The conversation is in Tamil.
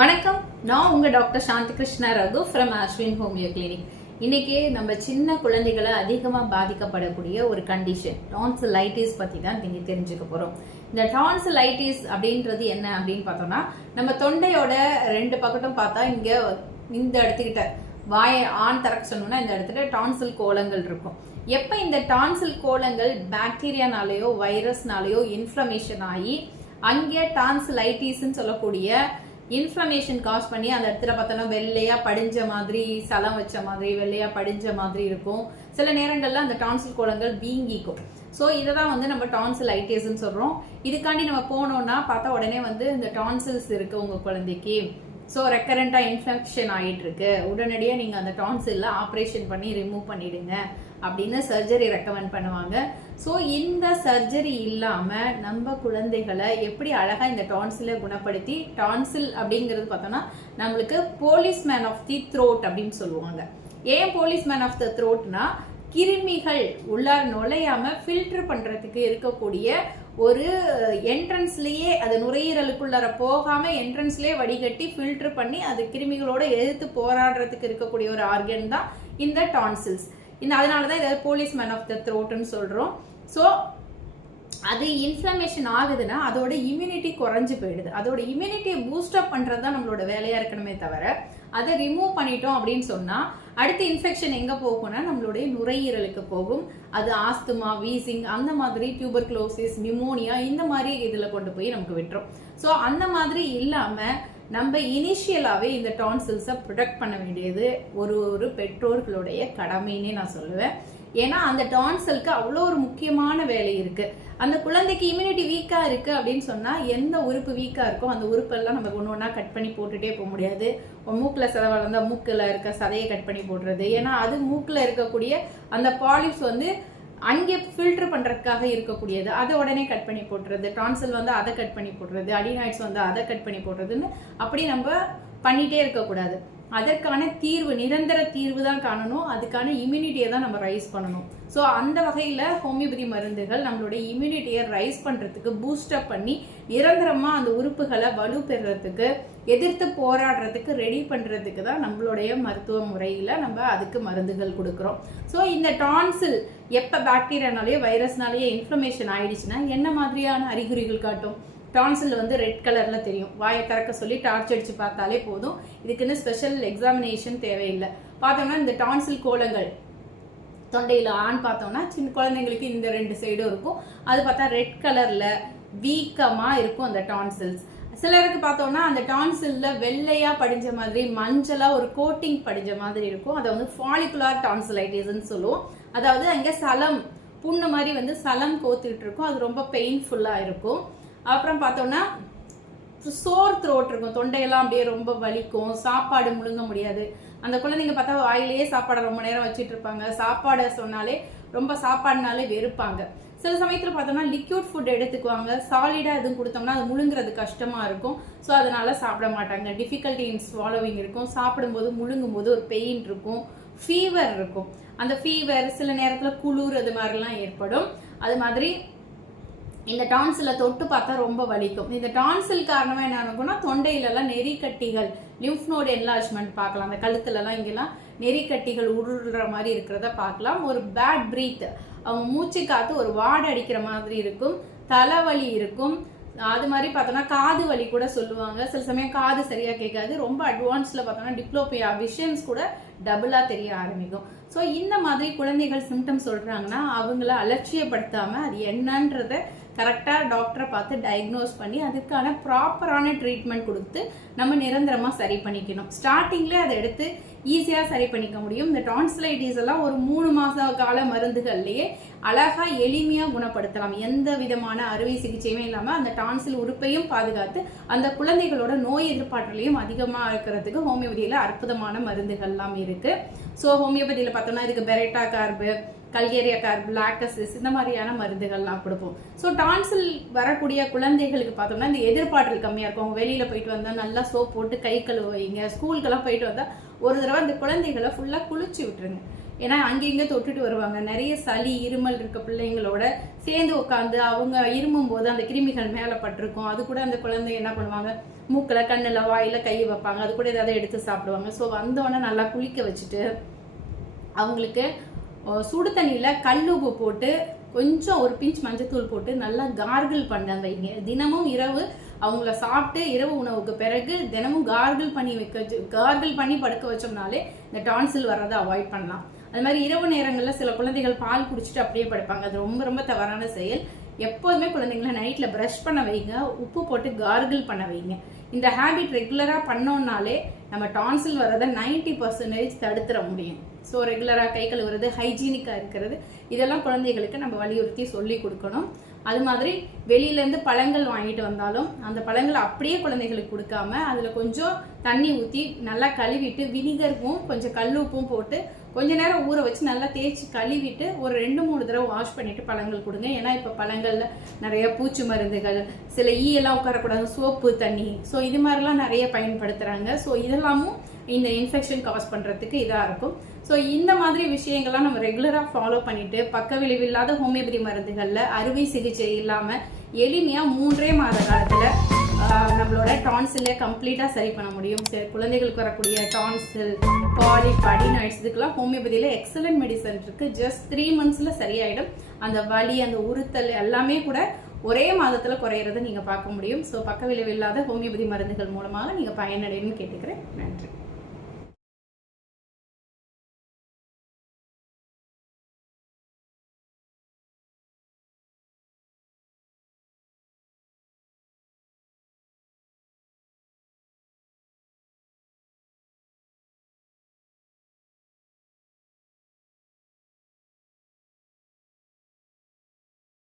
வணக்கம். நான் உங்க doctor Shanthi Krishna Raghu from Aswin homeo clinic. இன்னைக்கு நம்ம சின்ன குழந்தைகளை அதிகமா பாதிக்கப்படக்கூடிய ஒரு கண்டிஷன் டான்சிலைட்டிஸ் பத்தி தான் நீங்க தெரிஞ்சுக்க போறோம். இந்த டான்சிலைட்டிஸ் அப்படின்றது என்ன அப்படின்னு பார்த்தோம்னா, நம்ம தொண்டையோட ரெண்டு பக்கட்டும் பார்த்தா இங்க இந்த இடத்துக்கிட்ட வாயை ஆண் திறக்க சொன்னோம்னா இந்த இடத்துல டான்சில் கோலங்கள் இருக்கும். எப்ப இந்த டான்சில் கோலங்கள் பாக்டீரியானாலேயோ வைரஸ்னாலேயோ இன்ஃப்ளமேஷன் ஆகி அங்கே டான்சிலைட்டிஸ்ன்னு சொல்லக்கூடிய இன்ஃப்ளமேஷன் காஸ் பண்ணி அந்த இடத்துல பார்த்தோன்னா வெள்ளையா படிஞ்ச மாதிரி, சலம் வச்ச மாதிரி, வெள்ளையா படிஞ்ச மாதிரி இருக்கும். சில நேரங்கள்ல அந்த டான்சில் கோலங்கள் வீங்கிக்கும். ஸோ இதை தான் நம்ம டான்சிலைட்டிஸ்ன்னு சொல்றோம். இதுக்காண்டி நம்ம போனோம்னா பார்த்தா உடனே இந்த டான்சில்ஸ் இருக்கு உங்க குழந்தைக்கு, ஸோ ரெக்கரண்டா இன்ஃபெக்ஷன் ஆகிட்டு இருக்கு, உடனடியாக நீங்கள் அந்த டான்சில்ல ஆப்ரேஷன் பண்ணி ரிமூவ் பண்ணிடுங்க அப்படின்னு சர்ஜரி ரெக்கமெண்ட் பண்ணுவாங்க. ஸோ இந்த சர்ஜரி இல்லாமல் நம்ம குழந்தைகளை எப்படி அழகாக இந்த டான்சிலை குணப்படுத்தி, டான்சில் அப்படிங்கிறது பார்த்தோம்னா நம்மளுக்கு போலீஸ்மேன் ஆஃப் தி த்ரோட் அப்படின்னு சொல்லுவாங்க. ஏன் போலீஸ்மேன் ஆஃப் த த்ரோட்னா, கிருமிகள் உள்ளார நுழையாம ஃபில்டர் பண்றதுக்கு இருக்கக்கூடிய ஒரு என்ட்ரன்ஸ்லயே, அது நுரையீரலுக்குள்ளார போகாம என்ட்ரன்ஸ்லயே வடிகட்டி ஃபில்டர் பண்ணி அது கிருமிகளோட எதிர்த்து போராடுறதுக்கு இருக்கக்கூடிய ஒரு ஆர்கன் தான் இந்த டான்சில்ஸ். அதனாலதான் இதை போலீஸ்மேன் ஆஃப் த த்ரோட்னு சொல்றோம். ஸோ அது இன்ஃப்ளமேஷன் ஆகுதுன்னா அதோட இம்யூனிட்டி குறைஞ்சு போயிடுது. அதோட இம்யூனிட்டியை பூஸ்டப் பண்றது தான் நம்மளோட வேலையா இருக்கணுமே தவிர, அதை ரிமூவ் பண்ணிட்டோம் அப்படின்னு சொன்னா அடுத்த இன்ஃபெக்ஷன் எங்க போகும்னா நம்மளுடைய நுரையீரலுக்கு போகும். அது ஆஸ்துமா, வீசிங், அந்த மாதிரி டியூபர்குலோசிஸ், நிமோனியா இந்த மாதிரி இதுல கொண்டு போய் நமக்கு விட்டுரும். ஸோ அந்த மாதிரி இல்லாம நம்ம இனிஷியலாவே இந்த டான்சில்ஸை ப்ரொடெக்ட் பண்ண வேண்டியது ஒரு பெற்றோர்களுடைய கடமைன்னே நான் சொல்லுவேன். ஏன்னா அந்த டான்சிலுக்கு அவ்வளோ ஒரு முக்கியமான வேலை இருக்கு. அந்த குழந்தைக்கு இம்யூனிட்டி வீக்கா இருக்கு அப்படின்னு சொன்னா எந்த உறுப்பு வீக்கா இருக்கோ அந்த உறுப்பெல்லாம் நம்ம ஒன்று ஒன்றா கட் பண்ணி போட்டுட்டே போக முடியாது. மூக்குல சதை வளர்ந்தா மூக்குல இருக்க சதையை கட் பண்ணி போடுறது, ஏன்னா அது மூக்குல இருக்கக்கூடிய அந்த பாலிப்ஸ் அங்கே ஃபில்டர் பண்றதுக்காக இருக்கக்கூடியது, அதை உடனே கட் பண்ணி போட்டுறது. டான்சில் அதை கட் பண்ணி போடுறது, அடினாய்ட்ஸ் அதை கட் பண்ணி போடுறதுன்னு அப்படி நம்ம பண்ணிட்டே இருக்கக்கூடாது. அதற்கான தீர்வு, நிரந்தர தீர்வு தான் காணணும். அதுக்கான இம்யூனிட்டியை தான் நம்ம ரைஸ் பண்ணணும். ஸோ அந்த வகையில் ஹோமியோபதி மருந்துகள் நம்மளுடைய இம்யூனிட்டியை ரைஸ் பண்ணுறதுக்கு, பூஸ்டப் பண்ணி நிரந்தரமாக அந்த உறுப்புகளை வலு பெறுறதுக்கு, எதிர்த்து போராடுறதுக்கு ரெடி பண்ணுறதுக்கு தான் நம்மளுடைய மருத்துவ முறையில் நம்ம அதுக்கு மருந்துகள் கொடுக்குறோம். ஸோ இந்த டான்சில் எப்போ பாக்டீரியானாலேயோ வைரஸ்னாலேயோ இன்ஃப்ளமேஷன் ஆயிடுச்சுன்னா என்ன மாதிரியான அறிகுறிகள் காட்டும்? டான்சில் ரெட் கலர்ல தெரியும். வாயை திறக்க சொல்லி டார்ச் அடிச்சு பார்த்தாலே போதும். இதுக்குன்னு ஸ்பெஷல் எக்ஸாமினேஷன் தேவையில்லை. பார்த்தோம்னா இந்த டான்சில் கோலங்கள் தொண்டையில ஆண் பார்த்தோம்னா சின்ன குழந்தைங்களுக்கு இந்த ரெண்டு சைடும் இருக்கும். அது பார்த்தா ரெட் கலர்ல வீக்கமா இருக்கும் அந்த டான்சில்ஸ். சிலருக்கு பார்த்தோம்னா அந்த டான்சில்ல வெள்ளையா படிஞ்ச மாதிரி, மஞ்சளா ஒரு கோட்டிங் படிஞ்ச மாதிரி இருக்கும். அதை ஃபாலிகுலார் டான்சிலைட்டிஸ்ன்னு சொல்லுவோம். அதாவது அங்க சலம் புண்ணு மாதிரி சலம் கோத்துக்கிட்டு இருக்கும். அது ரொம்ப பெயின்ஃபுல்லா இருக்கும். அப்புறம் பார்த்தோம்னா சோர் த்ரோட் இருக்கும். தொண்டையெல்லாம் அப்படியே ரொம்ப வலிக்கும். சாப்பாடு முழுங்க முடியாது. அந்த குழந்தைங்க பார்த்தா வாயிலேயே சாப்பாடை ரொம்ப நேரம் வச்சுட்டு இருப்பாங்க. சாப்பாடை சொன்னாலே ரொம்ப சாப்பாடுனாலே வெறுப்பாங்க. சில சமயத்தில் பார்த்தோம்னா லிக்யூட் ஃபுட் எடுத்துக்குவாங்க. சாலிடா எதுவும் கொடுத்தோம்னா அது முழுங்குறது கஷ்டமா இருக்கும். ஸோ அதனால சாப்பிட மாட்டாங்க. டிஃபிகல்ட்டி இன் ஸ்வாலோவிங் இருக்கும். சாப்பிடும்போது முழுங்கும் போது ஒரு பெயின் இருக்கும். ஃபீவர் இருக்கும். அந்த ஃபீவர் சில நேரத்தில் குளிர் அது மாதிரிலாம் ஏற்படும். அது மாதிரி இந்த டான்சில தொட்டு பார்த்தா ரொம்ப வலிக்கும். இந்த டான்சில் காரணமா என்ன ஆகும்னா தொண்டையிலலாம் நெறிக்கட்டிகள், லிம்ஃப் நோட் என்லார்ஜ்மெண்ட் பார்க்கலாம். அந்த கழுத்துலலாம் இங்கெல்லாம் நெறிக்கட்டிகள் உருள்ற மாதிரி இருக்கிறத பார்க்கலாம். ஒரு பேட் பிரீத், அவங்க மூச்சு காத்து ஒரு வாடை அடிக்கிற மாதிரி இருக்கும். தலைவலி இருக்கும். அது மாதிரி பார்த்தோம்னா காது வலி கூட சொல்லுவாங்க. சில சமயம் காது சரியா கேட்காது. ரொம்ப அட்வான்ஸ்ல பார்த்தோம்னா டிப்ளோபியா விஷன்ஸ் கூட டபுளா தெரிய ஆரம்பிக்கும். ஸோ இந்த மாதிரி குழந்தைகள் சிம்டம்ஸ் சொல்றாங்கன்னா அவங்கள அலட்சியப்படுத்தாம அது என்னன்றத கரெக்டா டாக்டரை பார்த்து டயக்னோஸ் பண்ணி அதுக்கான ப்ராப்பரான ட்ரீட்மெண்ட் கொடுத்து நம்ம நிரந்தரமா சரி பண்ணிக்கணும். ஸ்டார்டிங்ல அதை எடுத்து ஈஸியா சரி பண்ணிக்க முடியும். இந்த டான்சிலைட்டிஸ் எல்லாம் ஒரு 3 மாச கால மருந்துகள்லயே அழகா எளிமையா குணப்படுத்தலாம். எந்த விதமான அறுவை சிகிச்சையுமே இல்லாம அந்த டான்சில் உறுப்பையும் பாதுகாத்து அந்த குழந்தைகளோட நோய் எதிர்ப்பாற்றலையும் அதிகமா இருக்கிறதுக்கு ஹோமியோபதியில அற்புதமான மருந்துகள்லாம் இருக்கு. ஸோ ஹோமியோபதியில பார்த்தோம்னா இதுக்கு பெரேட்டா கார்பு, கல்கேரியா கார்ப், லாக்டசிஸ் இந்த மாதிரியான மருந்துகள்லாம் கொடுப்போம். ஸோ டான்சில் வரக்கூடிய குழந்தைகளுக்கு பார்த்தோம்னா இந்த எதிர்ப்பாற்றல் கம்மியா இருக்கும். அவங்க வெளியில போயிட்டு வந்தா நல்லா சோப் போட்டு கை கழுவ வைங்க. ஸ்கூலுக்கெல்லாம் போயிட்டு வந்தா ஒரு தடவை அந்த குழந்தைகளை ஃபுல்லா குளிச்சு விட்டுருங்க. ஏன்னா அங்கங்க தொட்டுட்டு வருவாங்க. நிறைய சளி இருமல் இருக்க பிள்ளைங்களோட சேர்ந்து உட்காந்து அவங்க இருமும் போது அந்த கிருமிகள் மேல பட்டிருக்கும். அது கூட அந்த குழந்தை என்ன பண்ணுவாங்க, மூக்கில் கண்ணில் வாயில கை வைப்பாங்க, அது கூட ஏதாவது எடுத்து சாப்பிடுவாங்க. ஸோ வந்தோடனே நல்லா குளிக்க வச்சுட்டு அவங்களுக்கு சுடு தண்ணியில கல்லுப்பு போட்டு கொஞ்சம் ஒரு பிஞ்ச் மஞ்சத்தூள் போட்டு நல்லா கார்கிள் பண்ண வைங்க. தினமும் இரவு அவங்கள சாப்பிட்டு இரவு உணவுக்கு பிறகு தினமும் கார்கிள் பண்ணி படுக்க வச்சோம்னாலே இந்த டான்சில் வர்றதை அவாய்ட் பண்ணலாம். அது மாதிரி இரவு நேரங்களில் சில குழந்தைகள் பால் குடிச்சிட்டு அப்படியே படுப்பாங்க. அது ரொம்ப ரொம்ப தவறான செயல். எப்போதுமே குழந்தைங்களை நைட்ல பிரஷ் பண்ண வைங்க, உப்பு போட்டு கார்கிள் பண்ண வைங்க. இந்த ஹேபிட் ரெகுலரா பண்ணோம்னாலே நம்ம டான்சில் வரதை 90% தடுத்துட முடியும். ஸோ ரெகுலரா கை கழுவுறது, ஹைஜீனிக்கா இருக்கிறது, இதெல்லாம் குழந்தைகளுக்கு நம்ம வலியுறுத்தி சொல்லி கொடுக்கணும். அது மாதிரி வெளியிலேருந்து பழங்கள் வாங்கிட்டு வந்தாலும் அந்த பழங்களை அப்படியே குழந்தைகளுக்கு கொடுக்காம அதில் கொஞ்சம் தண்ணி ஊற்றி நல்லா கழுவிட்டு வினிகரும் கொஞ்சம் கல்லுப்பும் போட்டு கொஞ்ச நேரம் ஊற வச்சு நல்லா தேய்ச்சி கழுவிட்டு ஒரு 2-3 தடவை வாஷ் பண்ணிட்டு பழங்கள் கொடுங்க. ஏன்னா இப்போ பழங்கள்ல நிறைய பூச்சி மருந்துகள், சில ஈயெல்லாம் உட்காரக்கூடாது, சோப்பு தண்ணி, ஸோ இது மாதிரிலாம் நிறைய பயன்படுத்துறாங்க. ஸோ இதெல்லாமும் இந்த இன்ஃபெக்ஷன் காஸ் பண்றதுக்கு இதா இருக்கும். ஸோ இந்த மாதிரி விஷயங்கள்லாம் நம்ம ரெகுலரா ஃபாலோ பண்ணிட்டு பக்க விளைவில்லாத ஹோமியோபதி மருந்துகள்ல அறுவை சிகிச்சை இல்லாம எளிமையா 3 மாத காலத்துல நம்மளோட டான்சிலை கம்ப்ளீட்டா சரி பண்ண முடியும். குழந்தைகளுக்கு வரக்கூடிய டான்சில், பாலிப், அடினாய்ட்ஸ் இதுக்கெல்லாம் ஹோமியோபதியில எக்ஸலன்ட் மெடிசன் இருக்கு. ஜஸ்ட் 3 மந்த்ஸ்ல சரியாயிடும். அந்த வலி, அந்த உறுத்தல் எல்லாமே கூட ஒரே மாதத்துல குறையறதை நீங்க பார்க்க முடியும். ஸோ பக்க விளைவில்லாத ஹோமியோபதி மருந்துகள் மூலமாக நீங்க பயனடையணும்னு கேட்டுக்கிறேன். நன்றி.